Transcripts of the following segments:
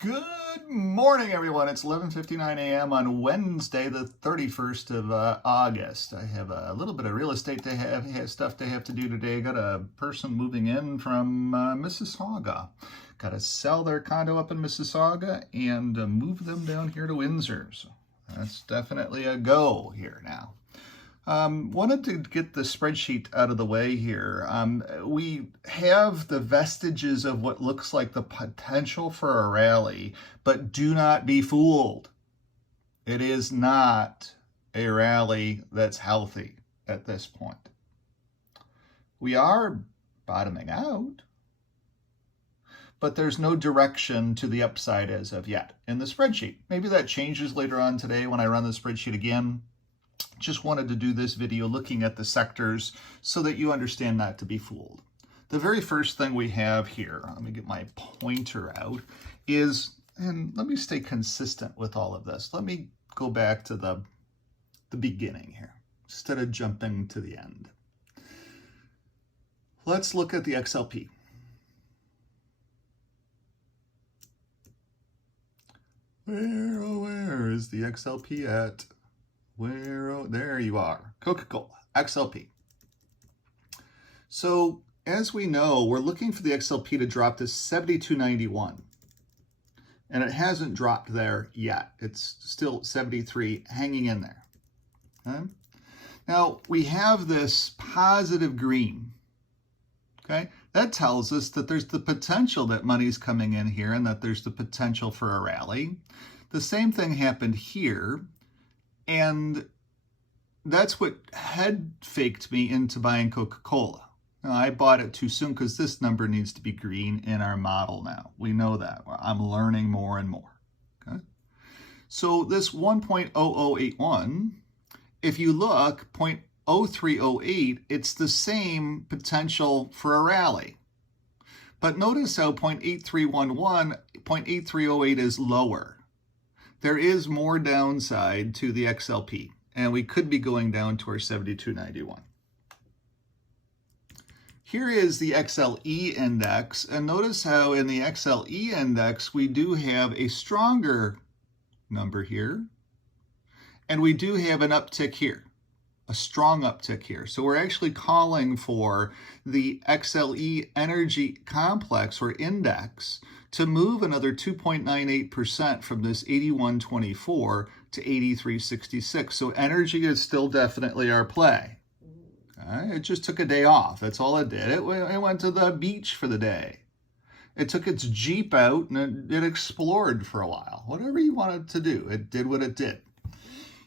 Good morning, everyone. It's 11:59 a.m. on Wednesday, the 31st of August. I have a little bit of real estate to have stuff to have to do today. Got a person moving in from Mississauga. Got to sell their condo up in Mississauga and move them down here to Windsor. So that's definitely a go here now. Wanted to get the spreadsheet out of the way here. We have the vestiges of what looks like the potential for a rally, but do not be fooled. It is not a rally that's healthy at this point. We are bottoming out, but there's no direction to the upside as of yet in the spreadsheet. Maybe that changes later on today when I run the spreadsheet again. Just wanted to do this video looking at the sectors so that you understand not to be fooled. The very first thing we have here, let me get my pointer out, is, and let me stay consistent with all of this. Let me go back to the beginning here instead of jumping to the end. Let's look at the XLP. Where is the XLP at? There you are, Coca-Cola, XLP. So as we know, we're looking for the XLP to drop to 72.91. And it hasn't dropped there yet. It's still 73, hanging in there. Okay? Now we have this positive green. Okay? That tells us that there's the potential that money's coming in here and that there's the potential for a rally. The same thing happened here. And that's what head faked me into buying Coca-Cola. Now, I bought it too soon because this number needs to be green in our model now. We know that. I'm learning more and more. Okay? So this 1.0081, if you look, 0.0308, it's the same potential for a rally. But notice how 0.8311, 0.8308 is lower. There is more downside to the XLP, and we could be going down to our 72.91. Here is the XLE index, and notice how in the XLE index we do have a stronger number here, and we do have an uptick here, a strong uptick here. So we're actually calling for the XLE energy complex or index to move another 2.98% from this 81.24 to 83.66. So energy is still definitely our play. Okay? It just took a day off. That's all it did. It went to the beach for the day. It took its Jeep out and it explored for a while. Whatever you wanted to do, it did what it did.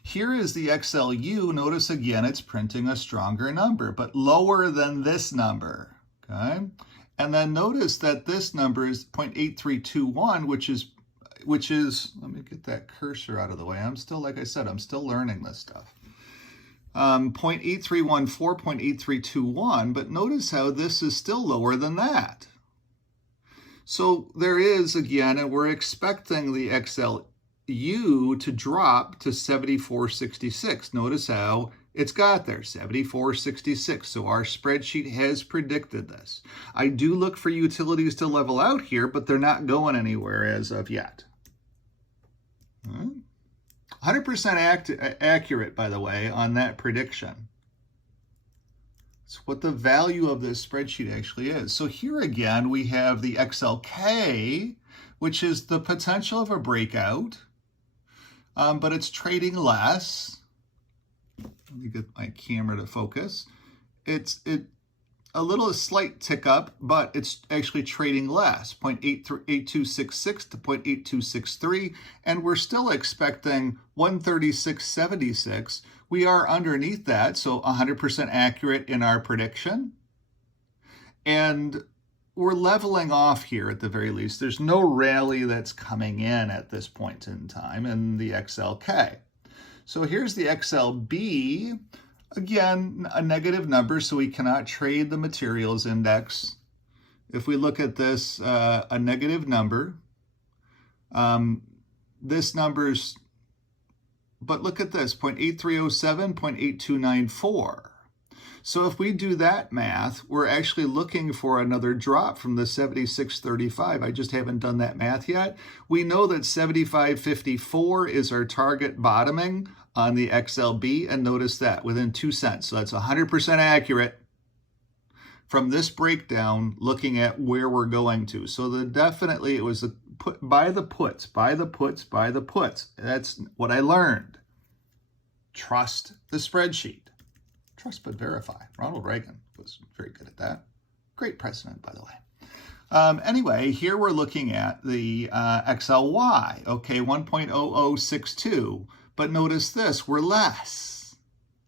Here is the XLU. Notice again, it's printing a stronger number, but lower than this number. Okay? And then notice that this number is 0.8321, which is, let me get that cursor out of the way. I'm still, like I said, I'm still learning this stuff. 0.8314, 0.8321, but notice how this is still lower than that. So there is, again, and we're expecting the XLU to drop to 74.66. Notice how it's got there, 74.66. So our spreadsheet has predicted this. I do look for utilities to level out here, but they're not going anywhere as of yet. 100% accurate, by the way, on that prediction. It's what the value of this spreadsheet actually is. So here again, we have the XLK, which is the potential of a breakout, but it's trading less. Let me get my camera to focus. It's a little slight tick up, but it's actually trading less, 0.8266 to 0.8263, and we're still expecting 136.76. We are underneath that, so 100% accurate in our prediction. And we're leveling off here at the very least. There's no rally that's coming in at this point in time in the XLK. So here's the XLB, again, a negative number, so we cannot trade the materials index. If we look at this, a negative number, this number's, but look at this, 0.8307, 0.8294. So if we do that math, we're actually looking for another drop from the 76.35. I just haven't done that math yet. We know that 75.54 is our target bottoming on the XLB, and notice that within 2 cents. So that's 100% accurate from this breakdown, looking at where we're going to. So definitely it was a put by the puts, by the puts, by the puts. That's what I learned. Trust the spreadsheet. Trust but verify. Ronald Reagan was very good at that. Great president, by the way. Anyway, here we're looking at the XLY. Okay, 1.0062. But notice this, we're less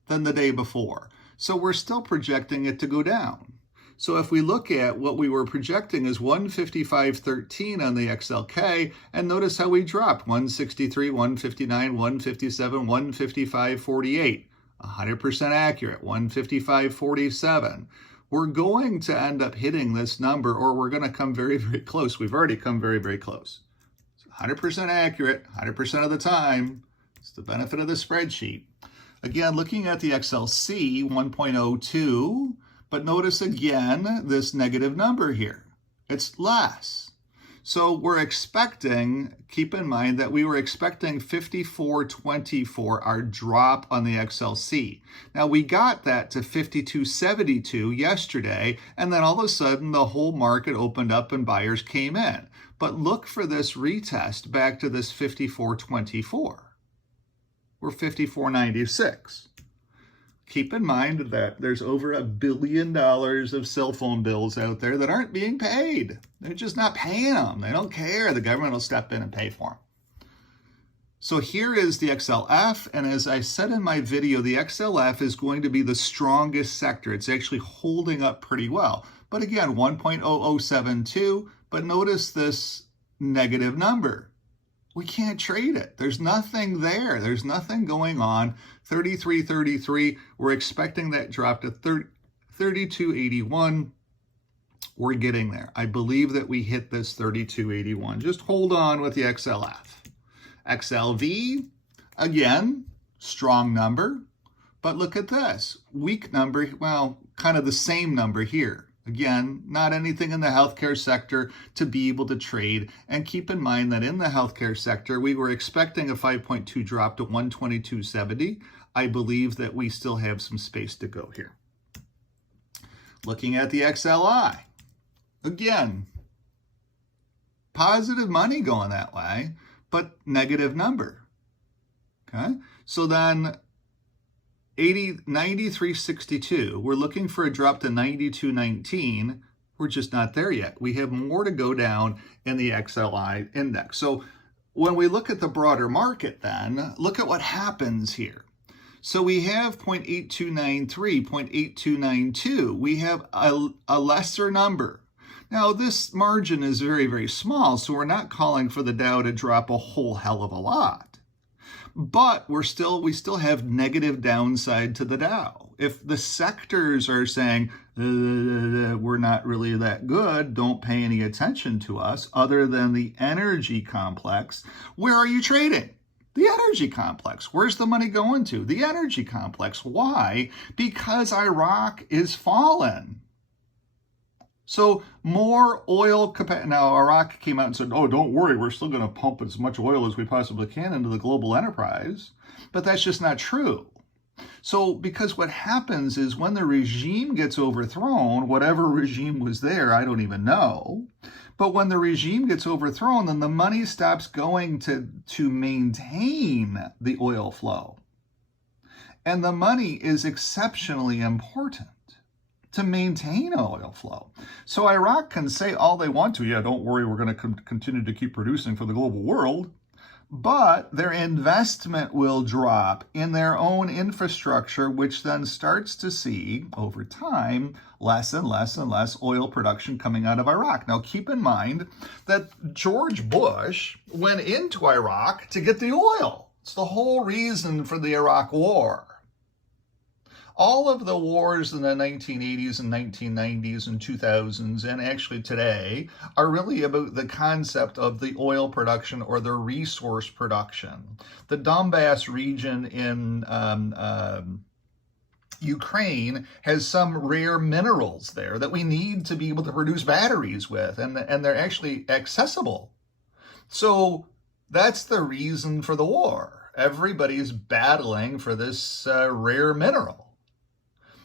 than the day before. So we're still projecting it to go down. So if we look at what we were projecting is 155.13 on the XLK, and notice how we dropped 163, 159, 157, 155.48. 100% accurate, 155.47. We're going to end up hitting this number, or we're going to come very, very close. We've already come very, very close. So 100% accurate, 100% of the time. It's the benefit of the spreadsheet. Again, looking at the XLC, 1.02, but notice again this negative number here. It's less. So we're expecting, keep in mind that we were expecting 54.24, our drop on the XLC. Now we got that to 52.72 yesterday, and then all of a sudden the whole market opened up and buyers came in. But look for this retest back to this 54.24. We're 54.96. Keep in mind that there's over $1 billion of cell phone bills out there that aren't being paid. They're just not paying them. They don't care. The government will step in and pay for them. So here is the XLF, and as I said in my video, the XLF is going to be the strongest sector. It's actually holding up pretty well. But again, 1.0072, but notice this negative number. We can't trade it. There's nothing there. There's nothing going on. 33.33. We're expecting that drop to 32.81. We're getting there. I believe that we hit this 32.81. Just hold on with the XLF. XLV, again, strong number. But look at this. Weak number, well, kind of the same number here. Again, not anything in the healthcare sector to be able to trade. And keep in mind that in the healthcare sector, we were expecting a 5.2 drop to 122.70. I believe that we still have some space to go here. Looking at the XLI, again, positive money going that way, but negative number. Okay, so then 93.62, we're looking for a drop to 92.19. We're just not there yet. We have more to go down in the XLI index. So when we look at the broader market then, look at what happens here. So we have 0.8293, 0.8292. We have a lesser number. Now this margin is very, very small, so we're not calling for the Dow to drop a whole hell of a lot. But we still have negative downside to the Dow. If the sectors are saying, we're not really that good, don't pay any attention to us, other than the energy complex, where are you trading? The energy complex. Where's the money going to? The energy complex. Why? Because Iraq is fallen. So more oil capacity. Now, Iraq came out and said, oh, don't worry, we're still going to pump as much oil as we possibly can into the global enterprise. But that's just not true. So because what happens is when the regime gets overthrown, whatever regime was there, I don't even know. But when the regime gets overthrown, then the money stops going to maintain the oil flow. And the money is exceptionally important to maintain oil flow. So Iraq can say all they want to, yeah, don't worry, we're going to continue to keep producing for the global world, but their investment will drop in their own infrastructure, which then starts to see, over time, less and less and less oil production coming out of Iraq. Now, keep in mind that George Bush went into Iraq to get the oil. It's the whole reason for the Iraq War. All of the wars in the 1980s and 1990s and 2000s, and actually today, are really about the concept of the oil production or the resource production. The Donbass region in Ukraine has some rare minerals there that we need to be able to produce batteries with, and they're actually accessible. So that's the reason for the war. Everybody's battling for this rare mineral.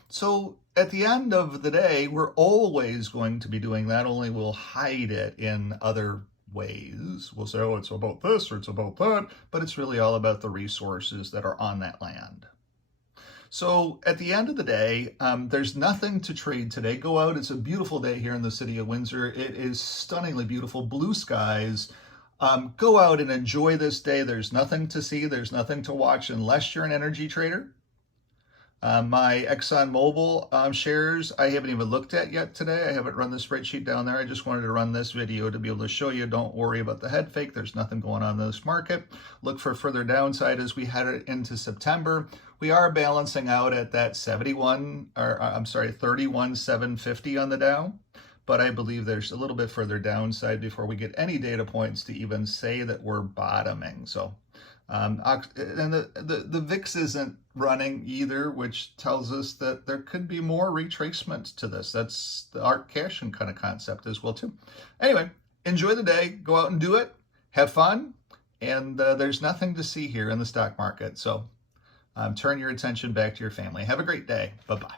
So at the end of the day, we're always going to be doing that, only we'll hide it in other ways. We'll say, oh, it's about this or it's about that, but it's really all about the resources that are on that land. So at the end of the day, there's nothing to trade today. Go out. It's a beautiful day here in the city of Windsor. It is stunningly beautiful, blue skies. Go out and enjoy this day. There's nothing to see. There's nothing to watch unless you're an energy trader. My ExxonMobil shares, I haven't even looked at yet today. I haven't run the spreadsheet down there. I just wanted to run this video to be able to show you. Don't worry about the head fake. There's nothing going on in this market. Look for further downside as we head into September. We are balancing out at that 31,750 on the Dow. But I believe there's a little bit further downside before we get any data points to even say that we're bottoming. So, and the VIX isn't running either, which tells us that there could be more retracement to this. That's the Art Cashin kind of concept as well too. Anyway, enjoy the day. Go out and do it. Have fun. And there's nothing to see here in the stock market. So turn your attention back to your family. Have a great day. Bye-bye.